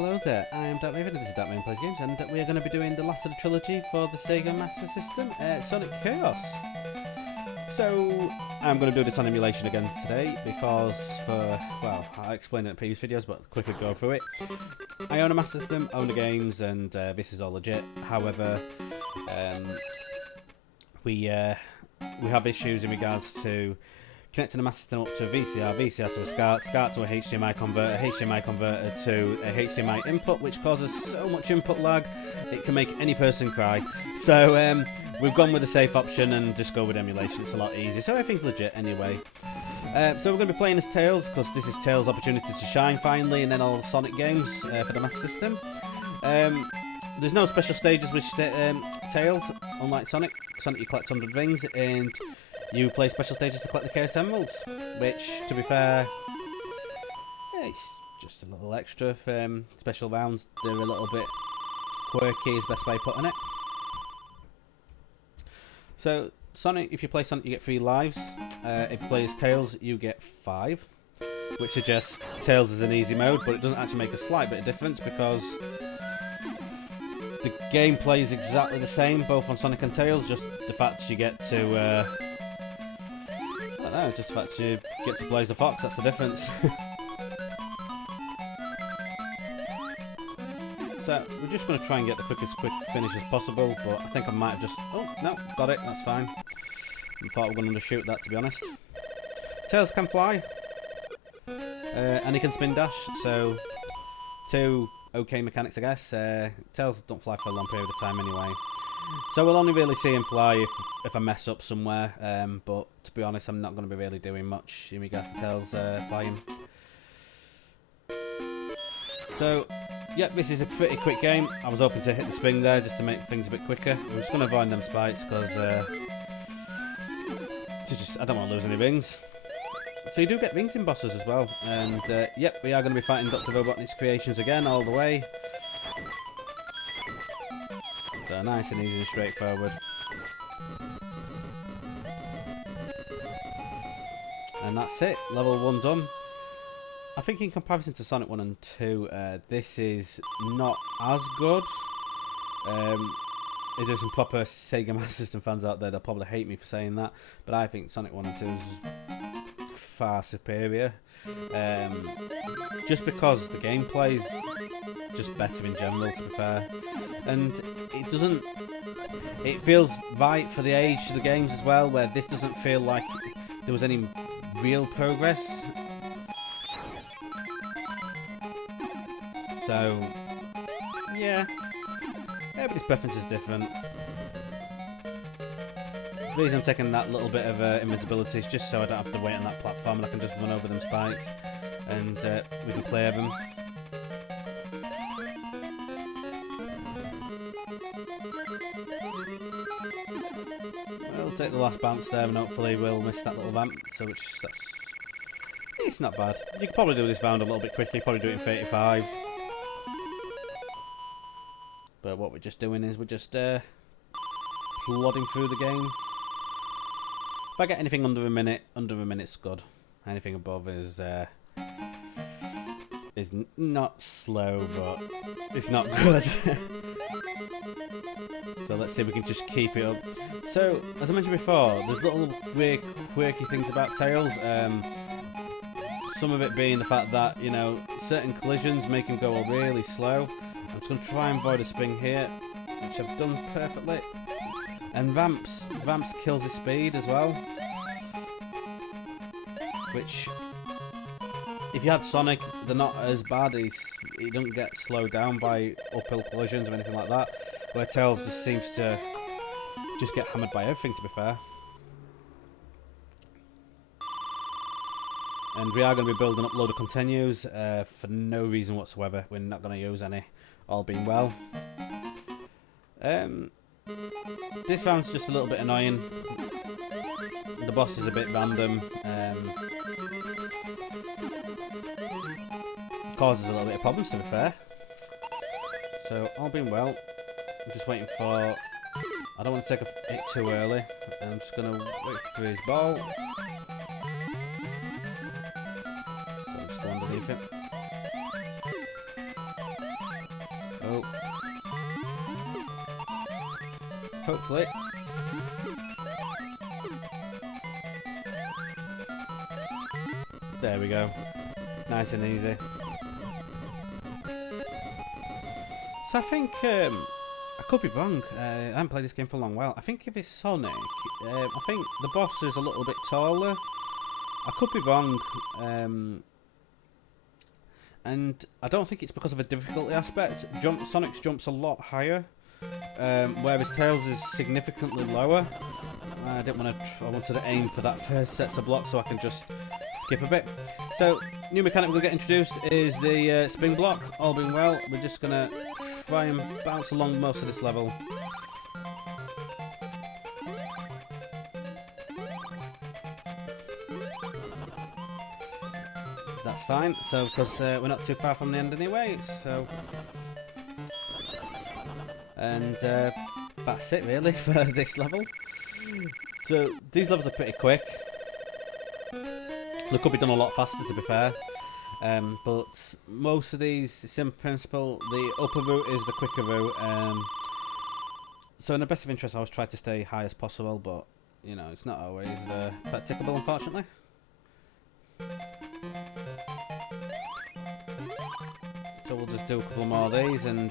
Hello there, I'm Darkmaven and this is Darkmaven Plays Games, and we are going to be doing the last of the trilogy for the Sega Master System, Sonic Chaos. So, I'm going to do this on emulation again today because well, I explained it in previous videos, but quickly go through it. I own a Master System, own the games, and this is all legit. However, we have issues in regards to connecting the Master System up to a VCR, VCR to a SCART, SCART to a HDMI converter, HDMI converter to a HDMI input, which causes so much input lag, it can make any person cry. So we've gone with a safe option and just go with emulation, it's a lot easier, so everything's legit anyway. So we're going to be playing as Tails, because this is Tails' opportunity to shine finally, and then all the Sonic games for the Master System. There's no special stages with Tails, unlike Sonic. Sonic you collect 100 rings, and you play special stages to collect the Chaos Emeralds, which, to be fair, it's just a little extra. Special rounds, they're a little bit quirky, is the best way of putting it. So, Sonic, if you play Sonic, you get 3 lives. If you play as Tails, you get 5, which suggests Tails is an easy mode, but it doesn't actually make a slight bit of difference because the gameplay is exactly the same, both on Sonic and Tails, just the fact you get to I don't know, just the fact you get to play as a fox, that's the difference. So, we're just going to try and get the quick finish as possible, but I think I might have just... Oh, no, got it, that's fine. I thought we were going to undershoot that, to be honest. Tails can fly, and he can spin dash, so 2 okay mechanics, I guess. Tails don't fly for a long period of time anyway. So we'll only really see him fly if I mess up somewhere, but to be honest, I'm not going to be really doing much in regards to Tails flying. So, yeah, this is a pretty quick game. I was hoping to hit the spring there just to make things a bit quicker. I'm just going to avoid them spikes because I don't want to lose any rings. So you do get rings in bosses as well, and yep, we are going to be fighting Dr. Robotnik's creations again all the way. So nice and easy and straightforward. And that's it, level 1 done. I think in comparison to Sonic 1 and 2, this is not as good. If there's some proper Sega Master System fans out there, they'll probably hate me for saying that, but I think Sonic 1 and 2 is far superior. Just because the gameplay is just better in general, to be fair. And it feels right for the age of the games as well, where this doesn't feel like there was any real progress. So, yeah, everybody's preference is different. The reason I'm taking that little bit of invincibility is just so I don't have to wait on that platform and I can just run over them spikes and we can clear them. We'll take the last bounce there and hopefully we'll miss that little ramp, so it's not bad. You could probably do this round a little bit quicker, you could probably do it in 35. But what we're just doing is we're just plodding through the game. If I get anything under a minute's good. Anything above is not slow, but it's not good. So let's see if we can just keep it up. So, as I mentioned before, there's little weird, quirky things about Tails. Some of it being the fact that, you know, certain collisions make him go really slow. I'm just going to try and avoid a spring here, which I've done perfectly. And ramps kills his speed as well. Which, if you had Sonic, they're not as bad. He doesn't get slowed down by uphill collisions or anything like that. Where Tails just seems to just get hammered by everything, to be fair. And we are going to be building up a load of continues for no reason whatsoever. We're not going to use any, all being well. This round's just a little bit annoying. The boss is a bit random. Causes a little bit of problems, to be fair. So, all being well, I'm just waiting for... I don't want to take a hit too early. I'm just going to wait for his ball. So I'm just going underneath it. Oh. Hopefully. There we go. Nice and easy. So I think, I could be wrong, I haven't played this game for a long while. I think if it's Sonic, I think the boss is a little bit taller. I could be wrong, and I don't think it's because of a difficulty aspect. Sonic's jumps a lot higher, whereas Tails is significantly lower. I wanted to aim for that first set of blocks so I can just skip a bit. So, new mechanic we'll get introduced is the spin block. All being well, we're just going to try and bounce along most of this level. That's fine, so because we're not too far from the end anyway, so... And that's it really for this level. So these levels are pretty quick. They could be done a lot faster to be fair. But most of these, same principle, the upper route is the quicker route. So in the best of interest I always try to stay high as possible, but you know, it's not always practicable unfortunately. So we'll just do a couple more of these and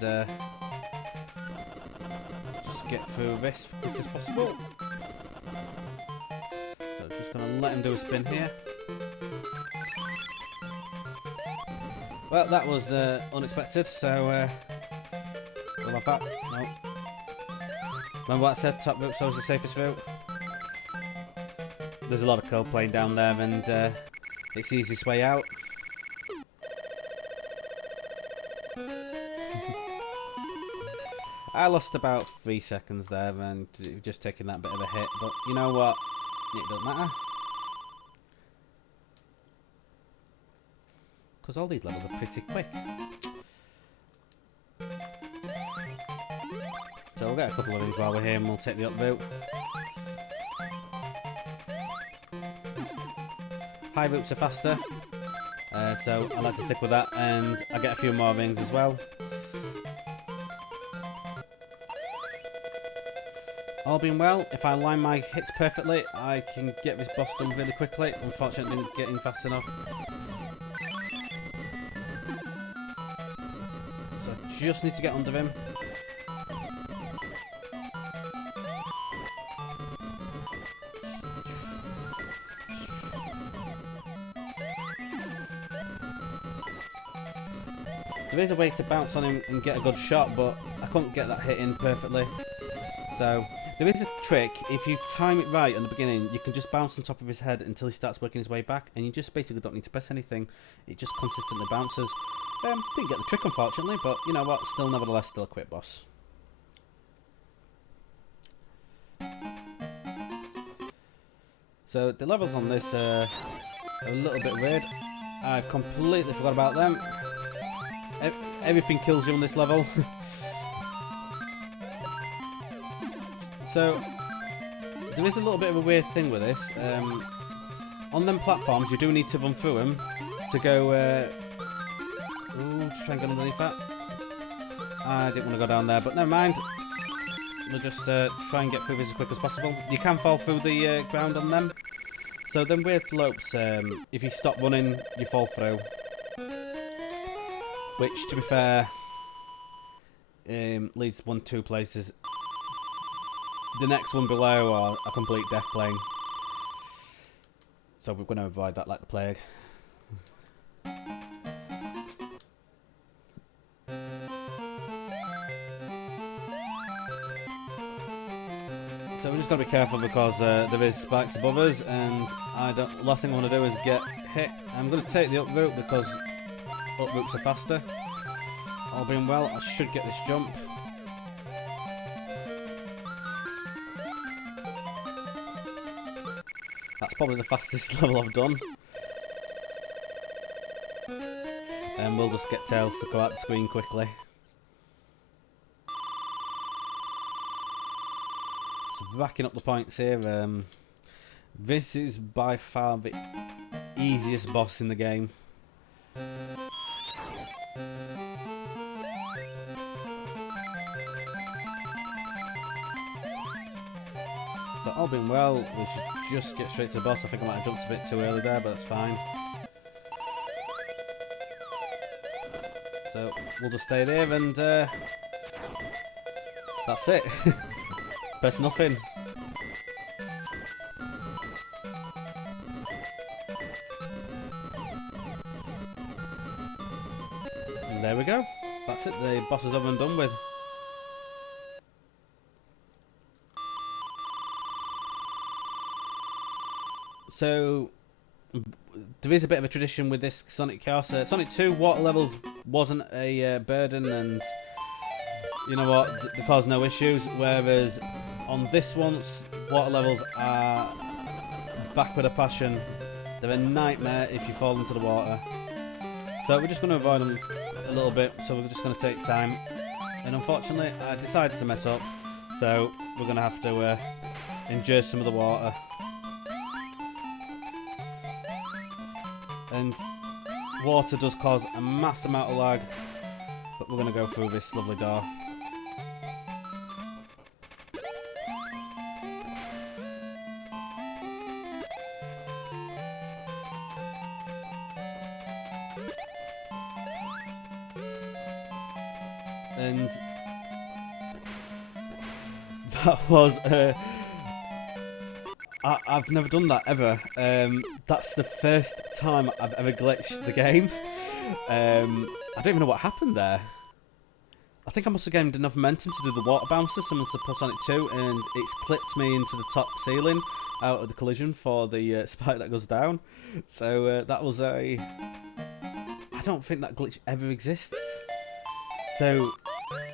just get through this as quick as possible. So just going to let him do a spin here. Well, that was unexpected, so we'll have that. No. Remember what I said, top route's always the safest route. There's a lot of code playing down there and it's the easiest way out. I lost about 3 seconds there and just taking that bit of a hit, but you know what? It doesn't matter. Because all these levels are pretty quick. So we'll get a couple of these while we're here and we'll take the up route. High routes are faster, so I like to stick with that, and I get a few more rings as well. All being well, if I line my hits perfectly, I can get this boss done really quickly. Unfortunately, didn't get in fast enough. So I just need to get under him. There is a way to bounce on him and get a good shot, but I couldn't get that hit in perfectly. So there is a trick. If you time it right in the beginning, you can just bounce on top of his head until he starts working his way back, and you just basically don't need to press anything. It just consistently bounces. Didn't get the trick unfortunately, but you know what? Still, nevertheless, still a quick boss. So the levels on this are a little bit weird. I've completely forgot about them. Everything kills you on this level. So there is a little bit of a weird thing with this. On them platforms, you do need to run through them to go. Ooh, try and get underneath that. I didn't want to go down there, but never mind. We'll just try and get through this as quick as possible. You can fall through the ground on them. So them weird slopes, if you stop running, you fall through. Which, to be fair, leads one two places. The next one below are a complete death plane. So we're going to avoid that like the plague. So we're just got to be careful because there is spikes above us, and last thing I want to do is get hit. I'm going to take the up route because up routes are faster. All being well, I should get this jump. That's probably the fastest level I've done. And we'll just get Tails to go out the screen quickly. So racking up the points here. This is by far the easiest boss in the game. So all being well, we should just get straight to the boss. I think I might have jumped a bit too early there, but that's fine. So we'll just stay there and that's it. Press nothing. And there we go. That's it. The boss is over and done with. So there is a bit of a tradition with this Sonic Chaos. Sonic 2 water levels wasn't a burden, and you know what, they caused no issues. Whereas on this one's water levels are back with a passion. They're a nightmare if you fall into the water. So we're just going to avoid them a little bit. So we're just going to take time. And unfortunately, I decided to mess up. So we're going to have to endure some of the water. And water does cause a mass amount of lag, but we're going to go through this lovely door. And that was I've never done that ever. That's the first time I've ever glitched the game. I don't even know what happened there. I think I must have gained enough momentum to do the water bouncer similar to Sonic 2, and it's clipped me into the top ceiling out of the collision for the spike that goes down. So that was a... I don't think that glitch ever exists. So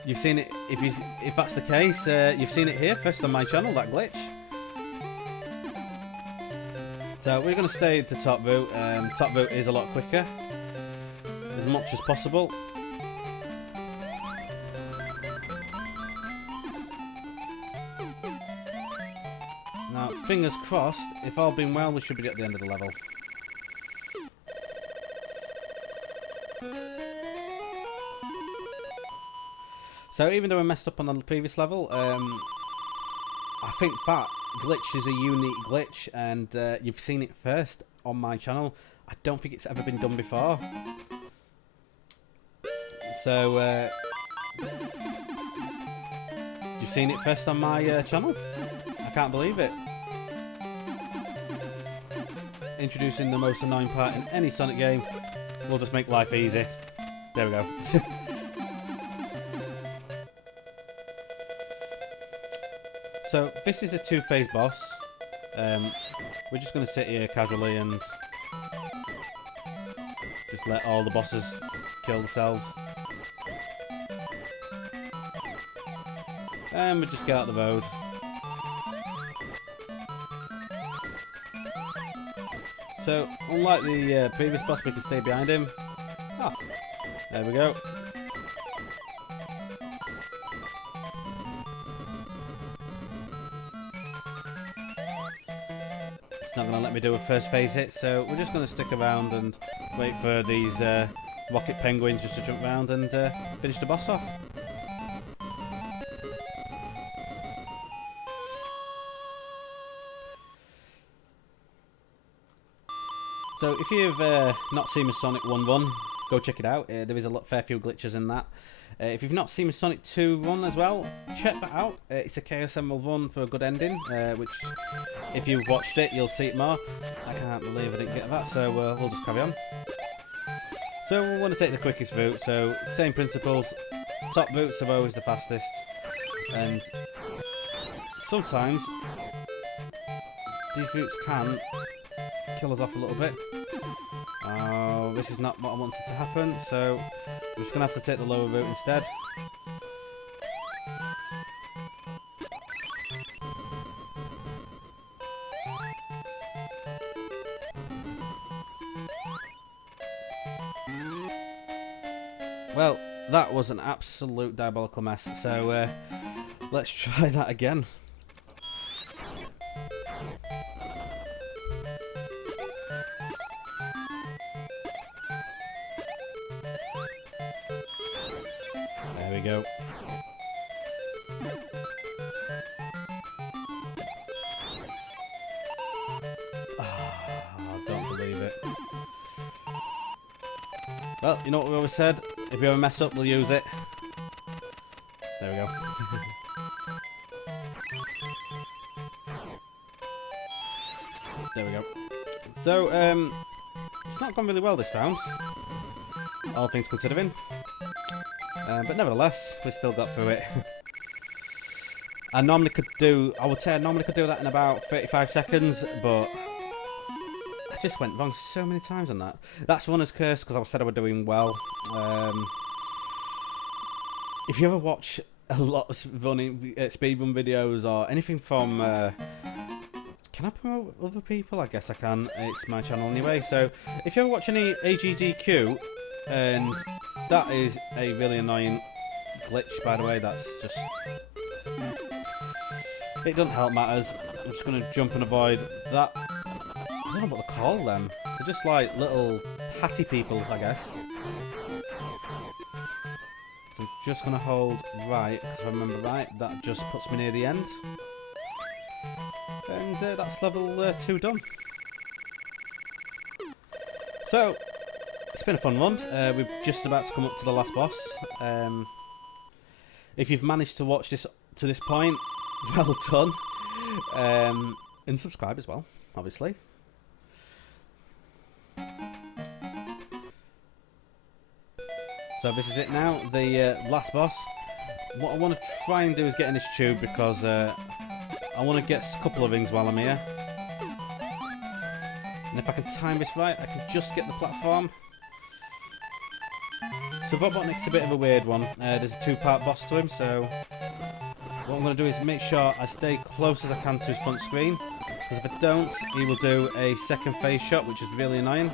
you've seen it. If that's the case, you've seen it here first on my channel, that glitch. So we're going to stay at the top route. Top route is a lot quicker, as much as possible. Now, fingers crossed, if all being well, we should be at the end of the level. So even though I messed up on the previous level, I think that glitch is a unique glitch, and you've seen it first on my channel. I don't think it's ever been done before. So you've seen it first on my channel. I can't believe it. Introducing the most annoying part in any Sonic game. We'll just make life easy. There we go. So this is a two-phase boss. We're just going to sit here casually and just let all the bosses kill themselves. And we just get out of the road. So unlike the previous boss, we can stay behind him. Ah, there we go. Not going to let me do a first phase hit, so we're just going to stick around and wait for these rocket penguins just to jump around and finish the boss off. So if you've not seen my Sonic 1 run, go check it out. There is a fair few glitches in that. If you've not seen my Sonic 2 run as well, check that out. It's a Chaos Emerald run for a good ending, which if you've watched it, you'll see it more. I can't believe I didn't get that, so we'll just carry on. So we want to take the quickest route, so same principles. Top routes are always the fastest, and sometimes these routes can kill us off a little bit. Oh, this is not what I wanted to happen, so we're just going to have to take the lower route instead. Well, that was an absolute diabolical mess, so let's try that again. There we go. I don't believe it. Well, you know what we always said? If we ever mess up, we'll use it. There we go. There we go. So, it's not gone really well this round, all things considering. But nevertheless, we still got through it. I would say I normally could do that in about 35 seconds, but I just went wrong so many times on that. That's runner's curse because I said I was doing well. If you ever watch a lot of speedrun videos or anything from... can I promote other people? I guess I can. It's my channel anyway. So if you ever watch any AGDQ, and that is a really annoying glitch, by the way. That's just... It doesn't help matters. I'm just going to jump and avoid that. I don't know what to call them. They're just like little hatty people, I guess. So I'm just going to hold right, because if I remember right, that just puts me near the end. And that's level 2 done. So, it's been a fun run. We're just about to come up to the last boss. If you've managed to watch this to this point, well done. And subscribe as well, obviously. So this is it now, the last boss. What I want to try and do is get in this tube because I want to get a couple of rings while I'm here. And if I can time this right, I can just get the platform. So Robotnik's a bit of a weird one. There's a 2-part boss to him, so what I'm going to do is make sure I stay close as I can to his front screen. Because if I don't, he will do a second phase shot, which is really annoying.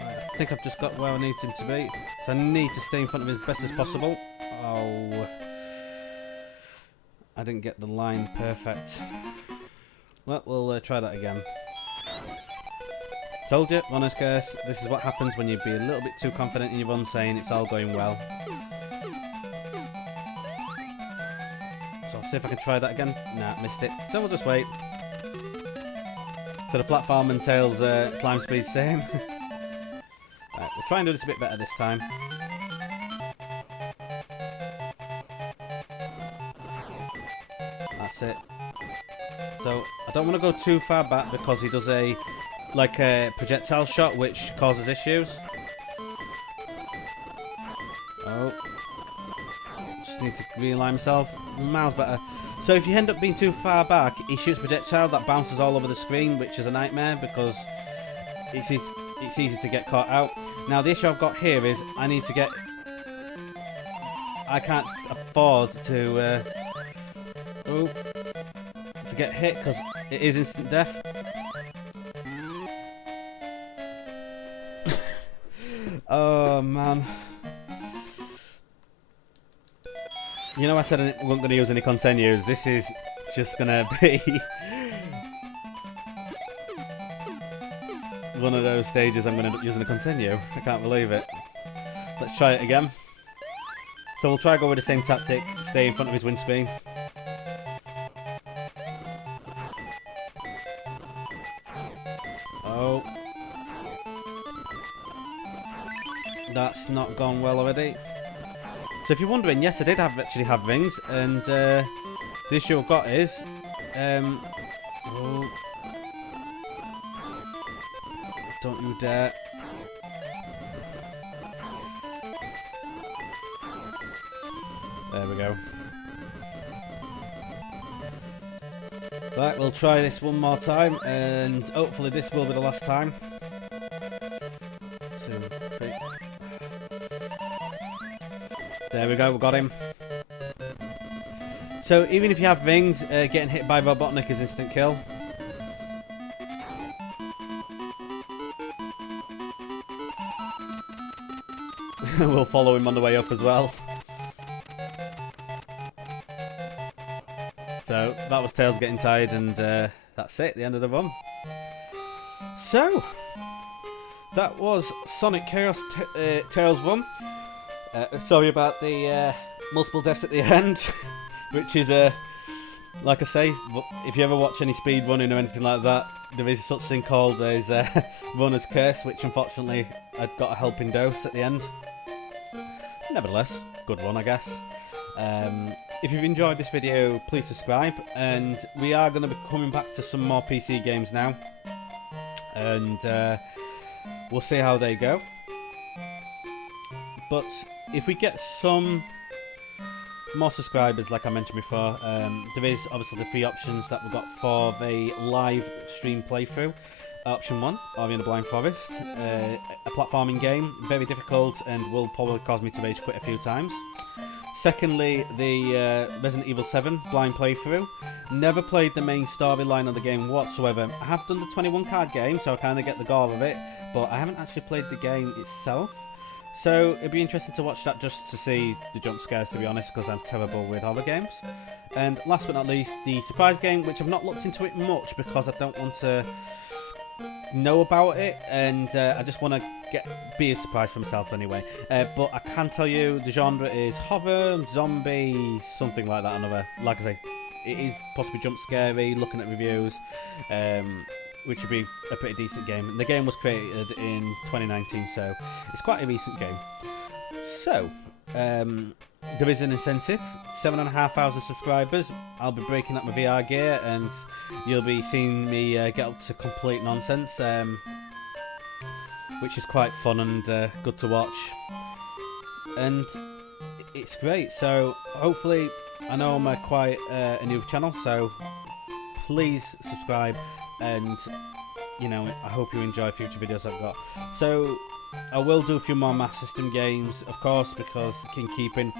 I think I've just got where I need him to be. So I need to stay in front of him as best as possible. Oh, I didn't get the line perfect. Well, we'll try that again. Told you, runner's curse. This is what happens when you be a little bit too confident in your run, saying it's all going well. So I'll see if I can try that again. Nah, missed it. So we'll just wait. So the platform and Tails' climb speed same. Right, we'll try and do this a bit better this time. That's it. So I don't want to go too far back because he does a projectile shot which causes issues. Oh, just need to realign myself. Miles better. So if you end up being too far back, he shoots projectile that bounces all over the screen, which is a nightmare because it's easy to get caught out. Now the issue I've got here is I need to get... I can't afford to get hit because it is instant death. Oh man. You know I said I wasn't going to use any continues. This is just going to be one of those stages I'm going to end up using a continue. I can't believe it. Let's try it again. So we'll try to go with the same tactic. Stay in front of his windscreen. Oh. That's not gone well already. So if you're wondering, yes, I did actually have rings, and the issue I've got is, oh, don't you dare! There we go. Right, we'll try this one more time, and hopefully this will be the last time. 2, 3. There we go, we got him. So even if you have rings, getting hit by Robotnik is instant kill. We'll follow him on the way up as well. So that was Tails getting tired, and that's it, the end of the run. So that was Sonic Chaos Tails run. Sorry about the multiple deaths at the end, which is like I say, if you ever watch any speed running or anything like that, there is such thing called as runner's curse, which unfortunately I got a helping dose at the end. Nevertheless, good run, I guess. If you've enjoyed this video, please subscribe, and we are going to be coming back to some more PC games now, and we'll see how they go. But if we get some more subscribers, like I mentioned before, there is obviously the 3 options that we've got for the live stream playthrough. Option 1, Ori and the Blind Forest, a platforming game, very difficult and will probably cause me to rage quit a few times. Secondly, the Resident Evil 7 blind playthrough. Never played the main storyline of the game whatsoever. I have done the 21 card game, so I kind of get the gore of it, but I haven't actually played the game itself. So it'd be interesting to watch that just to see the jump scares, to be honest, because I'm terrible with horror games. And last but not least, the surprise game, which I've not looked into it much because I don't want to know about it, and I just want to be a surprise for myself anyway. But I can tell you the genre is horror, zombie, something like that. Another, like I say, it is possibly jump scary. Looking at reviews, which would be a pretty decent game. And the game was created in 2019, so it's quite a recent game. So there is an incentive, 7,500 subscribers. I'll be breaking up my VR gear, and you'll be seeing me get up to complete nonsense, which is quite fun and good to watch. And it's great. So hopefully, I know I'm quite a new channel, so please subscribe, and you know, I hope you enjoy future videos I've got. So I will do a few more Master System games, of course, because King Keeping.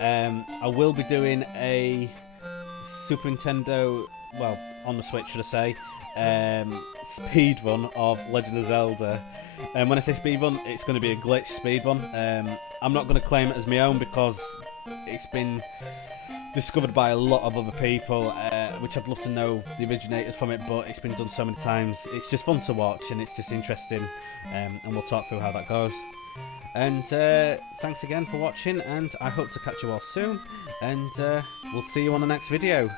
I will be doing a Super Nintendo, well, on the Switch, should I say, speed run of Legend of Zelda. And when I say speed run, it's going to be a glitch speed run. I'm not going to claim it as my own because it's been discovered by a lot of other people, which I'd love to know the originators from it, but it's been done so many times. It's just fun to watch, and it's just interesting, and we'll talk through how that goes. And thanks again for watching, and I hope to catch you all soon, and we'll see you on the next video.